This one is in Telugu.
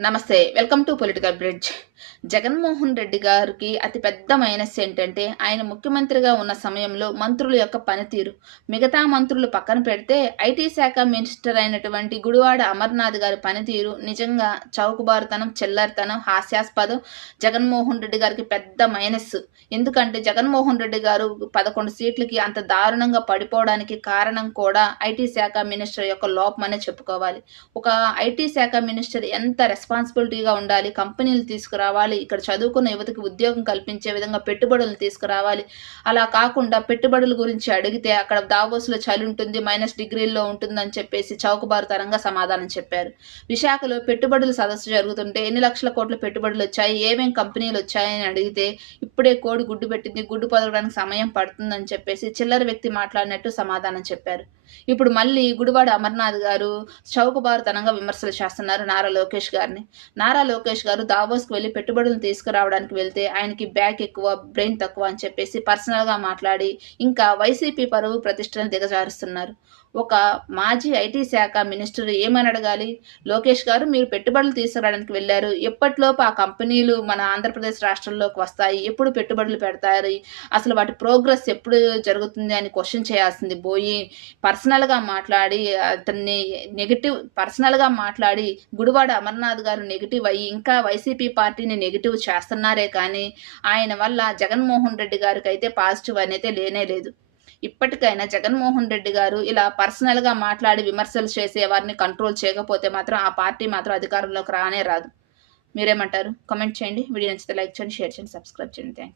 నమస్తే. Welcome to political bridge. Jaganmohan Reddy గారికి అతి పెద్ద మైనస్ ఏంటంటే, ఆయన ముఖ్యమంత్రిగా ఉన్న సమయంలో మంత్రుల యొక్క పనితీరు. మిగతా మంత్రులు పక్కన పెడితే, ఐటీ శాఖ మినిస్టర్ అయినటువంటి గుడివాడ అమర్నాథ్ గారి పనితీరు నిజంగా చౌకబారుతనం, చిల్లరతనం, హాస్యాస్పదం. జగన్మోహన్ రెడ్డి గారికి పెద్ద మైనస్. ఎందుకంటే, జగన్మోహన్ రెడ్డి గారు 11 సీట్లకి అంత దారుణంగా పడిపోవడానికి కారణం కూడా ఐటీ శాఖ మినిస్టర్ యొక్క లోపమనే చెప్పుకోవాలి. ఒక ఐటీ శాఖ మినిస్టర్ ఎంత రెస్పాన్సిబిలిటీగా ఉండాలి, కంపెనీలు తీసుకురావాలి, ఇక్కడ చదువుకున్న యువతకి ఉద్యోగం కల్పించే విధంగా పెట్టుబడులు తీసుకురావాలి. అలా కాకుండా పెట్టుబడుల గురించి అడిగితే అక్కడ దావోస్‌లో చలి ఉంటుంది, -, డిగ్రీల్లో ఉంటుందని చెప్పేసి చౌకబారుతనంగా సమాధానం చెప్పారు. విశాఖలో పెట్టుబడుల సదస్సు జరుగుతుంటే ఎన్ని లక్షల కోట్ల పెట్టుబడులొచ్చాయి, ఏమేం కంపెనీలొచ్చాయని అడిగితే ఇప్పుడే కోడి గుడ్డు పెట్టింది, గుడ్డు పొదగడానికి సమయం పడుతుందని చెప్పేసి చిల్లర వ్యక్తి మాట్లాడినట్టు సమాధానం చెప్పారు. ఇప్పుడు మళ్ళీ గుడివాడ అమర్నాథ్ గారు చౌకబారుతనంగా విమర్శలు చేస్తున్నారు నారా లోకేష్ గారిని. నారా లోకేష్ గారు దావోస్‌కి వెళ్లి పెట్టుబడులను తీసుకురావడానికి వెళ్తే ఆయనకి బ్యాక్ ఎక్కువ, బ్రెయిన్ తక్కువ అని చెప్పేసి పర్సనల్‌గా మాట్లాడి ఇంకా వైసీపీ పరువు ప్రతిష్టను దిగజారుస్తున్నారు. ఒక మాజీ ఐటీ శాఖ మినిస్టర్ ఏమని అడగాలి? లోకేష్ గారు మీరు పెట్టుబడులు తీసుకురావడానికి వెళ్లారు. ఎప్పటిలోపు ఆ కంపెనీలు మన ఆంధ్రప్రదేశ్ రాష్ట్రంలోకి వస్తాయి? ఎప్పుడు పెట్టుబడులు పెడతారు? అసలు వాటి ప్రోగ్రెస్ ఎప్పుడు జరుగుతుంది అని క్వెషన్ చేయాల్సింది పోయి పర్సనల్‌గా మాట్లాడి అతన్ని పర్సనల్‌గా మాట్లాడి గుడివాడ అమర్నాథ్ గారు నెగెటివ్ అయ్యి ఇంకా వైసీపీ పార్టీని నెగెటివ్ చేస్తున్నారే కానీ ఆయన వల్ల జగన్మోహన్ రెడ్డి గారికైతే పాజిటివ్ అనేది లేనే లేదు. ఇప్పటికైనా జగన్మోహన్ రెడ్డి గారు ఇలా పర్సనల్‌గా మాట్లాడి విమర్శలు చేసే వారిని కంట్రోల్ చేయకపోతే మాత్రం ఆ పార్టీ మాత్రం అధికారంలోకి రానే రాదు. మీరేమంటారు? కామెంట్ చేయండి. వీడియో నచ్చితే లైక్ చేయండి, షేర్ చేయండి, సబ్స్క్రైబ్ చేయండి. థాంక్యూ.